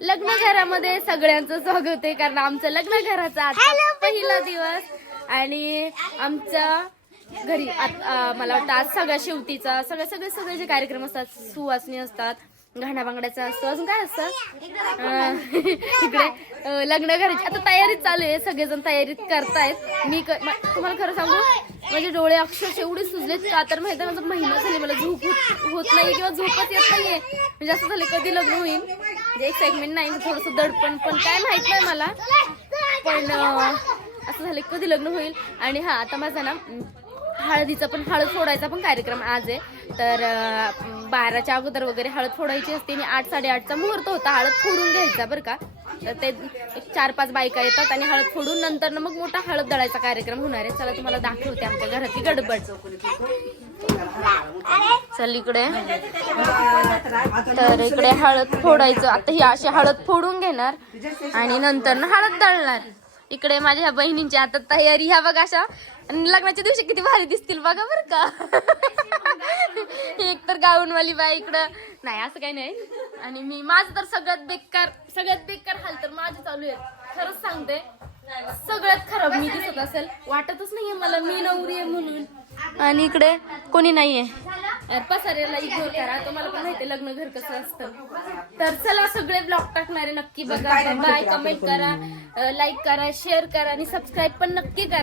लग्न घरामध्ये सगळ्यांचं स्वागत आहे कारण आमचं लग्न घराचा आजचा पहिला दिवस. आणि आमच्या घरी आत- मला वाटतं आज सगळ्या शेवटीचा सगळे सगळे सगळे जे कार्यक्रम असतात सुवासनी असतात घाणा बांगड्याचा असतो अजून काय असतं? इकडे लग्न घराची आता तयारीच चालू आहे सगळेजण तयारीत करतायत. मी तुम्हाला खरं सांगू माझे डोळे अक्षरशः एवढे सुजलेत का तर माहिती माझं महिना झाली मला झोप होत होत नाही किंवा झोपच येत नाहीये. म्हणजे असं झालं कधी लग्न होईल? म्हणजे एक्साइटमेंट नाही थोडंसं दडपण पण काय माहीत नाही मला. पण असं झालं कधी लग्न होईल. आणि हा आता माझा ना हळदीचा पण हळद फोडायचा पण कार्यक्रम आज आहे. तर बाराच्या अगोदर वगैरे हळद फोडायची असते आणि आठ साडेआठचा मुहूर्त होता. हळद फोडून घ्यायचा बरं का. तर ते चार पाच बायका येतात आणि हळद फोडून नंतर ना मग मोठा हळद दळायचा कार्यक्रम होणार आहे. चला तुम्हाला दाखवते आमच्या घरातली गडबड. चल इकडे. तर इकडे हळद फोडायचं. आता ही अशी हळद फोडून घेणार आणि नंतर ना हळद दळणार. इकडे माझ्या बहिणींची आता तयारी. ह्या बघा अशा आणि लग्नाच्या दिवशी किती भारी दिसतील बघा बर का. एक तर गाऊनवाली बाई इकडं. नाही असं काही नाही. आणि मी माझं तर सगळ्यात बेकार सगळ्यात बेकार हाल तर माझे चालू आहेत. खरंच सांगते सगळ्यात खराब मी दिसत असेल. वाटतच नाहीये मला मी नवरी आहे म्हणून. आणि इकडे कोणी नाहीये. पसाऱ्याला इग्नोर करा. तुम्हाला पण माहिती लग्न घर कसं असतं. तर चला सगळे ब्लॉग टाकणारे नक्की बघा. बाय कमेंट करा. लाईक करा शेअर करा आणि सबस्क्राईब पण नक्की करा.